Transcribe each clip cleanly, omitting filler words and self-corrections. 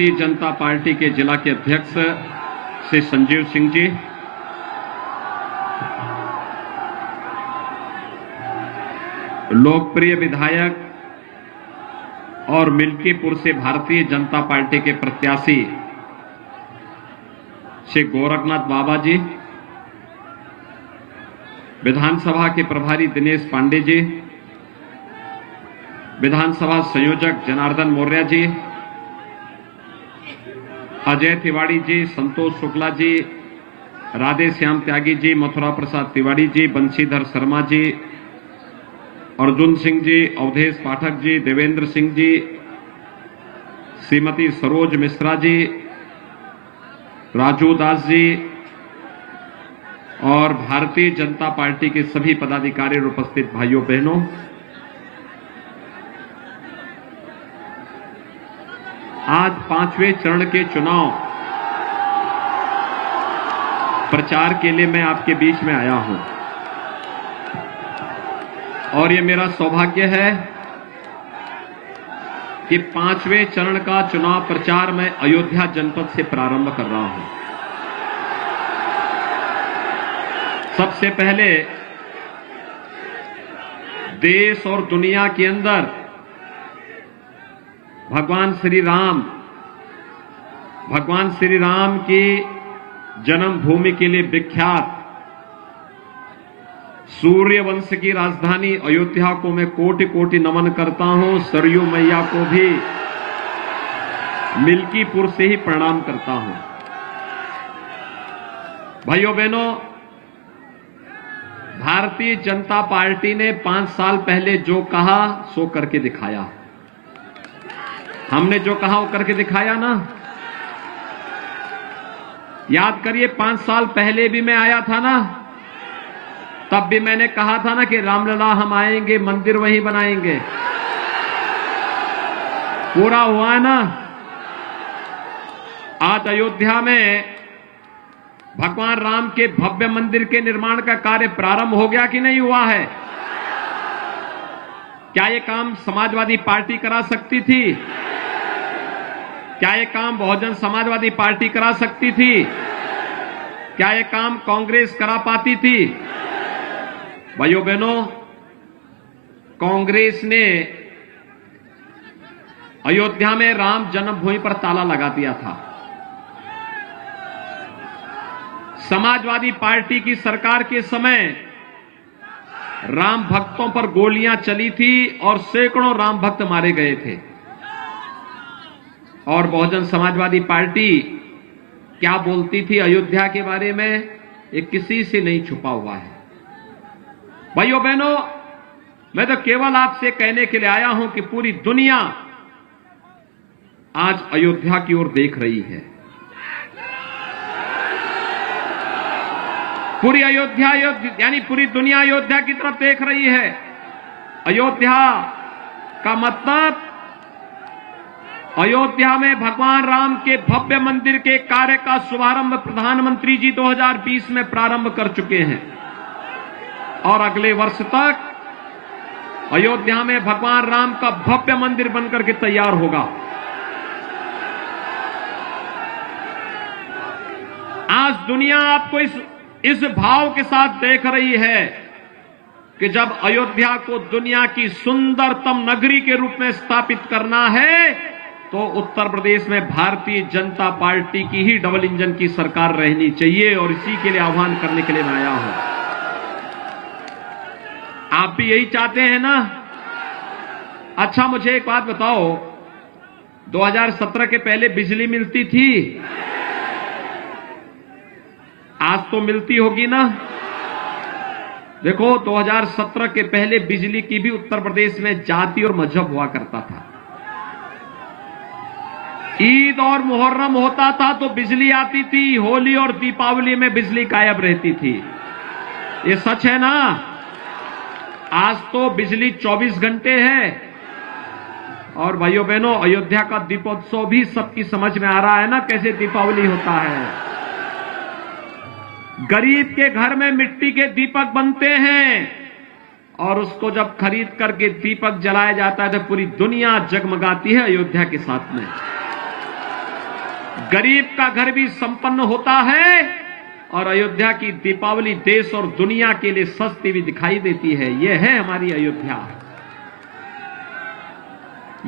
Bharatiya Janata party के जिला के अध्यक्ष श्री संजीव सिंह जी, लोकप्रिय विधायक और मिल्कीपुर से भारतीय जनता पार्टी के प्रत्याशी श्री गोरखनाथ बाबा जी, विधानसभा के प्रभारी दिनेश पांडे जी, विधानसभा संयोजक जनार्दन मौर्य जी, अजय तिवारी जी, संतोष शुक्ला जी, राधे श्याम त्यागी जी, मथुरा प्रसाद तिवारी जी, बंशीधर शर्मा जी, अर्जुन सिंह जी, अवधेश पाठक जी, देवेंद्र सिंह जी, श्रीमती सरोज मिश्रा जी, राजू दास जी और भारतीय जनता पार्टी के सभी पदाधिकारी और उपस्थित भाइयों बहनों, आज 5वें चरण के चुनाव प्रचार के लिए मैं आपके बीच में आया हूं और ये मेरा सौभाग्य है कि 5वें चरण का चुनाव प्रचार मैं अयोध्या जनपद से प्रारंभ कर रहा हूं। सबसे पहले देश और दुनिया के अंदर भगवान श्री राम की जन्मभूमि के लिए विख्यात सूर्य वंश की राजधानी अयोध्या को मैं कोटि कोटि नमन करता हूं। सरयू मैया को भी मिल्कीपुर से ही प्रणाम करता हूं। भाइयों बहनों, भारतीय जनता पार्टी ने 5 साल पहले जो कहा सो करके दिखाया। हमने जो कहा वो करके दिखाया ना। याद करिए, 5 साल पहले भी मैं आया था ना, तब भी मैंने कहा था ना कि रामलला हम आएंगे, मंदिर वहीं बनाएंगे। पूरा हुआ है ना। आज अयोध्या में भगवान राम के भव्य मंदिर के निर्माण का कार्य प्रारंभ हो गया कि नहीं हुआ है? क्या ये काम समाजवादी पार्टी करा सकती थी? क्या ये काम बहुजन समाजवादी पार्टी करा सकती थी? क्या ये काम कांग्रेस करा पाती थी? भाइयों बहनों, कांग्रेस ने अयोध्या में राम जन्मभूमि पर ताला लगा दिया था। समाजवादी पार्टी की सरकार के समय राम भक्तों पर गोलियां चली थी और सैकड़ों राम भक्त मारे गए थे। और बहुजन समाजवादी पार्टी क्या बोलती थी अयोध्या के बारे में, ये किसी से नहीं छुपा हुआ है। भाइयों बहनों, मैं तो केवल आपसे कहने के लिए आया हूं कि पूरी दुनिया आज अयोध्या की ओर देख रही है। पूरी अयोध्या यानी पूरी दुनिया अयोध्या की तरफ देख रही है। अयोध्या का मतलब अयोध्या में भगवान राम के भव्य मंदिर के कार्य का शुभारंभ प्रधानमंत्री जी 2020 में प्रारंभ कर चुके हैं और अगले वर्ष तक अयोध्या में भगवान राम का भव्य मंदिर बनकर के तैयार होगा। आज दुनिया आपको इस भाव के साथ देख रही है कि जब अयोध्या को दुनिया की सुंदरतम नगरी के रूप में स्थापित करना है तो उत्तर प्रदेश में भारतीय जनता पार्टी की ही डबल इंजन की सरकार रहनी चाहिए और इसी के लिए आह्वान करने के लिए मैं आया हूं। आप भी यही चाहते हैं ना? अच्छा, मुझे एक बात बताओ, 2017 के पहले बिजली मिलती थी? आज तो मिलती होगी ना। देखो, 2017 के पहले बिजली की भी उत्तर प्रदेश में जाति और मजहब हुआ करता था। ईद और मुहर्रम होता था तो बिजली आती थी, होली और दीपावली में बिजली गायब रहती थी। ये सच है ना? आज तो बिजली 24 घंटे है। और भाइयों बहनों, अयोध्या का दीपोत्सव भी सबकी समझ में आ रहा है ना, कैसे दीपावली होता है। गरीब के घर में मिट्टी के दीपक बनते हैं और उसको जब खरीद करके दीपक जलाया जाता है तो पूरी दुनिया जगमगाती है अयोध्या के साथ में। गरीब का घर भी संपन्न होता है और अयोध्या की दीपावली देश और दुनिया के लिए सस्ती भी दिखाई देती है। यह है हमारी अयोध्या,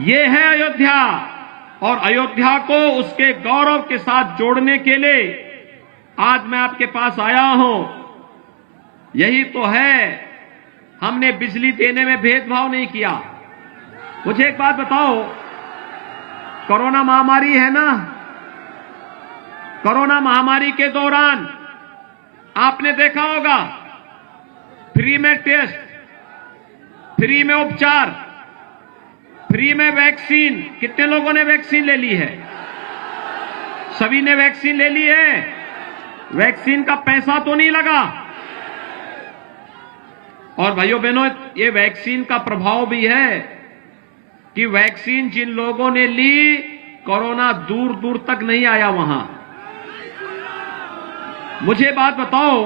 ये है अयोध्या। और अयोध्या को उसके गौरव के साथ जोड़ने के लिए आज मैं आपके पास आया हूं। यही तो है, हमने बिजली देने में भेदभाव नहीं किया। मुझे एक बात बताओ, कोरोना महामारी है ना, कोरोना महामारी के दौरान आपने देखा होगा फ्री में टेस्ट, फ्री में उपचार, फ्री में वैक्सीन। कितने लोगों ने वैक्सीन ले ली है? सभी ने वैक्सीन ले ली है। वैक्सीन का पैसा तो नहीं लगा। और भाइयों बहनों, ये वैक्सीन का प्रभाव भी है कि वैक्सीन जिन लोगों ने ली, कोरोना दूर दूर तक नहीं आया वहां। मुझे बात बताओ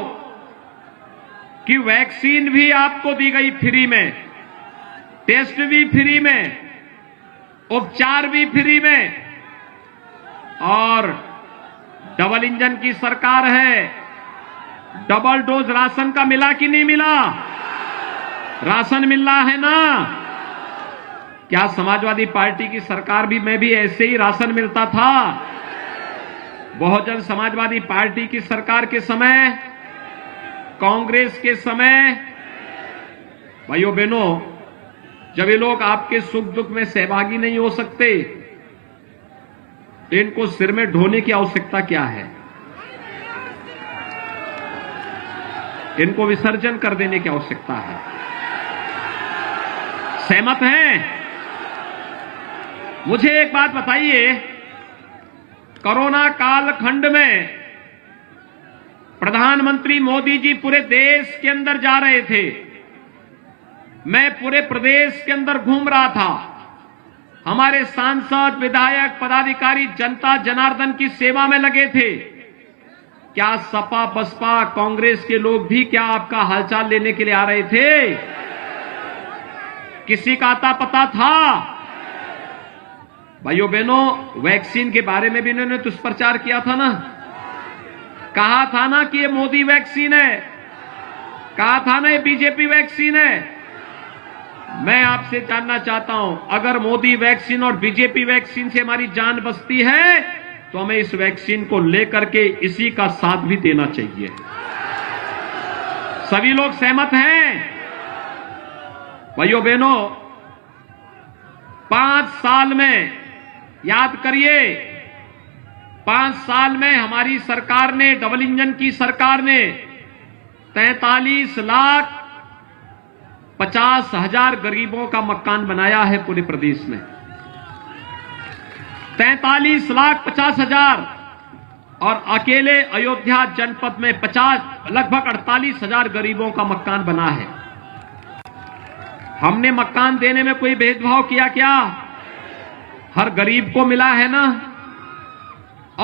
कि वैक्सीन भी आपको दी गई फ्री में, टेस्ट भी फ्री में, उपचार भी फ्री में, और डबल इंजन की सरकार है। डबल डोज राशन का मिला कि नहीं मिला? राशन मिल रहा है ना? क्या समाजवादी पार्टी की सरकार में भी ऐसे ही राशन मिलता था? बहुजन समाजवादी पार्टी की सरकार के समय, कांग्रेस के समय, भाइयों बहनों, जब ये लोग आपके सुख दुख में सहभागी नहीं हो सकते तो इनको सिर में ढोने की आवश्यकता क्या है? इनको विसर्जन कर देने की आवश्यकता है। सहमत हैं? मुझे एक बात बताइए, कोरोना कालखंड में प्रधानमंत्री मोदी जी पूरे देश के अंदर जा रहे थे, मैं पूरे प्रदेश के अंदर घूम रहा था। हमारे सांसद, विधायक, पदाधिकारी जनता जनार्दन की सेवा में लगे थे। क्या सपा, बसपा, कांग्रेस के लोग भी क्या आपका हालचाल लेने के लिए आ रहे थे? किसी का आता पता था? भाइयों बहनों, वैक्सीन के बारे में भी इन्होंने दुष्प्रचार किया था ना, कहा था ना कि ये मोदी वैक्सीन है, कहा था ना ये बीजेपी वैक्सीन है। मैं आपसे जानना चाहता हूं, अगर मोदी वैक्सीन और बीजेपी वैक्सीन से हमारी जान बचती है तो हमें इस वैक्सीन को लेकर के इसी का साथ भी देना चाहिए। सभी लोग सहमत हैं? भाइयों बहनों, 5 साल में, याद करिए, 5 साल में हमारी सरकार ने, डबल इंजन की सरकार ने 43,50,000 गरीबों का मकान बनाया है पूरे प्रदेश में। 43,50,000 और अकेले अयोध्या जनपद में लगभग 48,000 गरीबों का मकान बना है। हमने मकान देने में कोई भेदभाव किया क्या? हर गरीब को मिला है ना।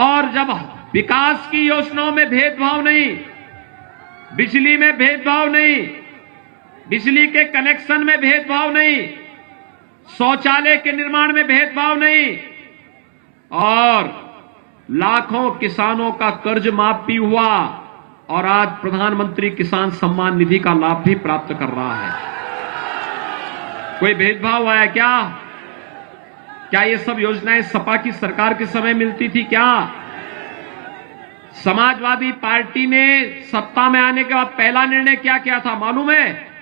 और जब विकास की योजनाओं में भेदभाव नहीं, बिजली में भेदभाव नहीं, बिजली के कनेक्शन में भेदभाव नहीं, शौचालय के निर्माण में भेदभाव नहीं, और लाखों किसानों का कर्ज माफ भी हुआ और आज प्रधानमंत्री किसान सम्मान निधि का लाभ भी प्राप्त कर रहा है। कोई भेदभाव आया क्या? क्या ये सब योजनाएं सपा की सरकार के समय मिलती थी क्या? समाजवादी पार्टी ने सत्ता में आने के बाद पहला निर्णय क्या किया था मालूम है?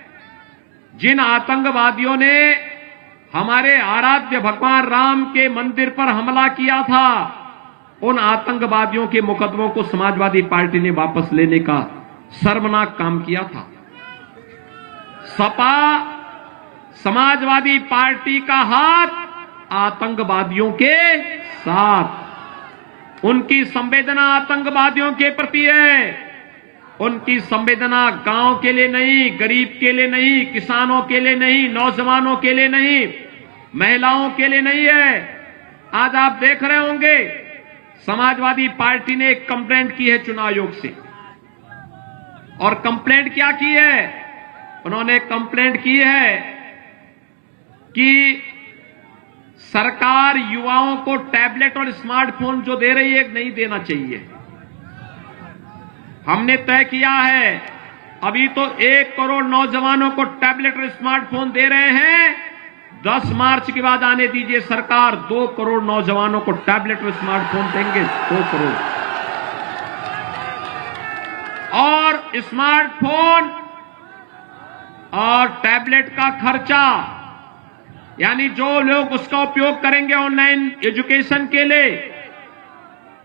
जिन आतंकवादियों ने हमारे आराध्य भगवान राम के मंदिर पर हमला किया था, उन आतंकवादियों के मुकदमों को समाजवादी पार्टी ने वापस लेने का शर्मनाक काम किया था। सपा समाजवादी पार्टी का हाथ आतंकवादियों के साथ, उनकी संवेदना आतंकवादियों के प्रति है। उनकी संवेदना गांव के लिए नहीं, गरीब के लिए नहीं, किसानों के लिए नहीं, नौजवानों के लिए नहीं, महिलाओं के लिए नहीं है। आज आप देख रहे होंगे समाजवादी पार्टी ने एक कंप्लेंट की है चुनाव आयोग से, और कंप्लेंट क्या की है? उन्होंने कंप्लेंट की है कि सरकार युवाओं को टैबलेट और स्मार्टफोन जो दे रही है नहीं देना चाहिए। हमने तय किया है, अभी तो 1 करोड़ नौजवानों को टैबलेट और स्मार्टफोन दे रहे हैं। 10 मार्च के बाद आने दीजिए, सरकार 2 करोड़ नौजवानों को टैबलेट और स्मार्टफोन देंगे। 2 करोड़। और स्मार्टफोन और टैबलेट का खर्चा, यानी जो लोग उसका उपयोग करेंगे ऑनलाइन एजुकेशन के लिए,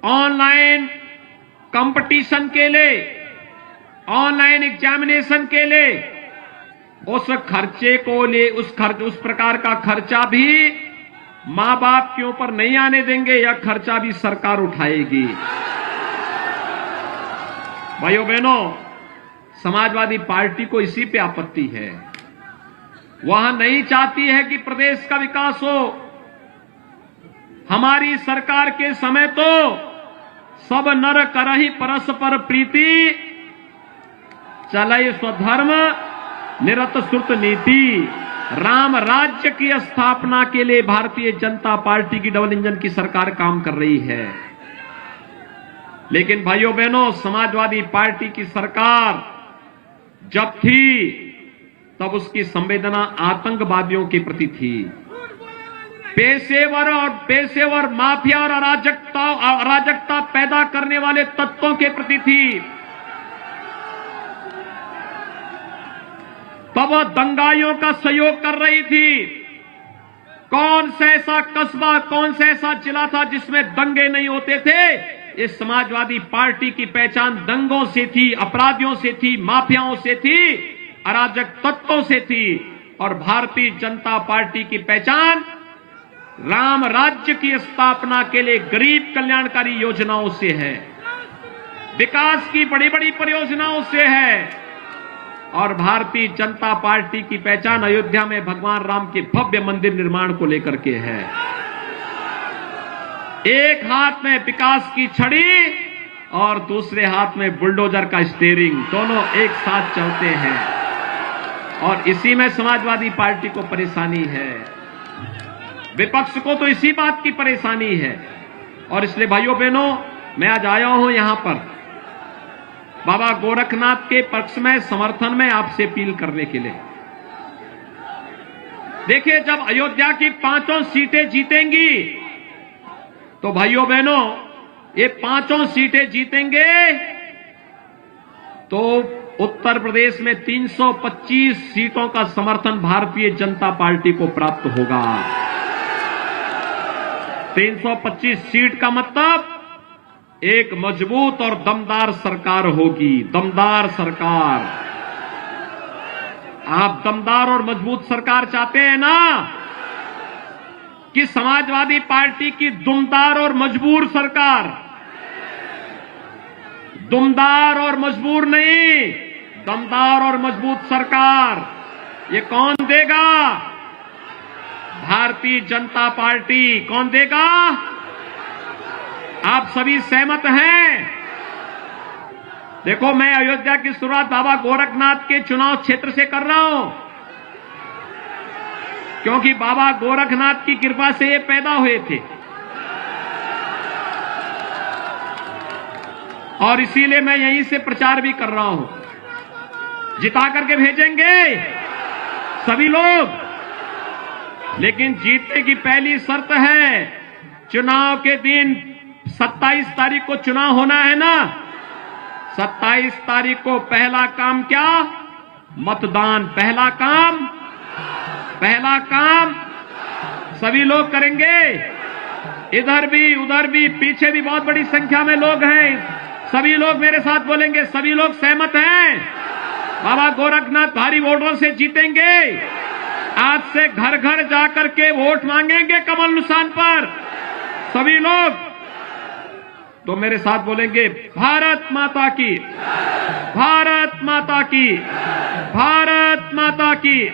ऑनलाइन कंपटीशन के लिए, ऑनलाइन एग्जामिनेशन के लिए, उस खर्चे को ले उस प्रकार का खर्चा भी मां बाप के ऊपर नहीं आने देंगे। यह खर्चा भी सरकार उठाएगी। भाइयों बहनों, समाजवादी पार्टी को इसी पे आपत्ति है। वह नहीं चाहती है कि प्रदेश का विकास हो। हमारी सरकार के समय तो सब नर करहि परस्पर प्रीति, चलय स्वधर्म निरत श्रुत नीति। राम राज्य की स्थापना के लिए भारतीय जनता पार्टी की डबल इंजन की सरकार काम कर रही है। लेकिन भाइयों बहनों, समाजवादी पार्टी की सरकार जब थी तब उसकी संवेदना आतंकवादियों के प्रति थी। पेशेवर माफिया और अराजकता पैदा करने वाले तत्वों के प्रति थी। तब वह दंगाइयों का सहयोग कर रही थी। कौन सा ऐसा कस्बा, कौन सा ऐसा जिला था जिसमें दंगे नहीं होते थे? इस समाजवादी पार्टी की पहचान दंगों से थी, अपराधियों से थी, माफियाओं से थी, अराजक तत्वों से थी। और भारतीय जनता पार्टी की पहचान राम राज्य की स्थापना के लिए गरीब कल्याणकारी योजनाओं से है, विकास की बड़ी बड़ी परियोजनाओं से है। और भारतीय जनता पार्टी की पहचान अयोध्या में भगवान राम के भव्य मंदिर निर्माण को लेकर के है। एक हाथ में विकास की छड़ी और दूसरे हाथ में बुलडोजर का स्टीयरिंग, दोनों एक साथ चलते हैं। और इसी में समाजवादी पार्टी को परेशानी है, विपक्ष को तो इसी बात की परेशानी है। और इसलिए भाइयों बहनों, मैं आज आया हूं यहां पर बाबा गोरखनाथ के पक्ष में, समर्थन में आपसे अपील करने के लिए। देखिए, जब अयोध्या की 5 सीटें जीतेंगी तो भाइयों बहनों, ये 5 सीटें जीतेंगे तो उत्तर प्रदेश में 325 सीटों का समर्थन भारतीय जनता पार्टी को प्राप्त होगा। 325 सीट का मतलब एक मजबूत और दमदार सरकार होगी। दमदार सरकार। आप दमदार और मजबूत सरकार चाहते हैं ना, कि समाजवादी पार्टी की दुमदार और मजबूर सरकार? दुमदार और मजबूर नहीं, दमदार और मजबूत सरकार। ये कौन देगा? भारतीय जनता पार्टी। कौन देगा? आप सभी सहमत हैं? देखो, मैं अयोध्या की शुरुआत बाबा गोरखनाथ के चुनाव क्षेत्र से कर रहा हूं, क्योंकि बाबा गोरखनाथ की कृपा से ये पैदा हुए थे। और इसीलिए मैं यहीं से प्रचार भी कर रहा हूं। जिता करके भेजेंगे सभी लोग, लेकिन जीतने की पहली शर्त है, चुनाव के दिन 27 तारीख को चुनाव होना है ना। 27 तारीख को पहला काम क्या? मतदान। पहला काम सभी लोग करेंगे। इधर भी उधर भी, पीछे भी बहुत बड़ी संख्या में लोग हैं। सभी लोग मेरे साथ बोलेंगे। सभी लोग सहमत हैं? बाबा गोरखनाथ भारी वोटों से जीतेंगे। आज से घर घर जाकर के वोट मांगेंगे कमल निशान पर सभी लोग। तो मेरे साथ बोलेंगे, भारत माता की, भारत माता की, भारत माता की।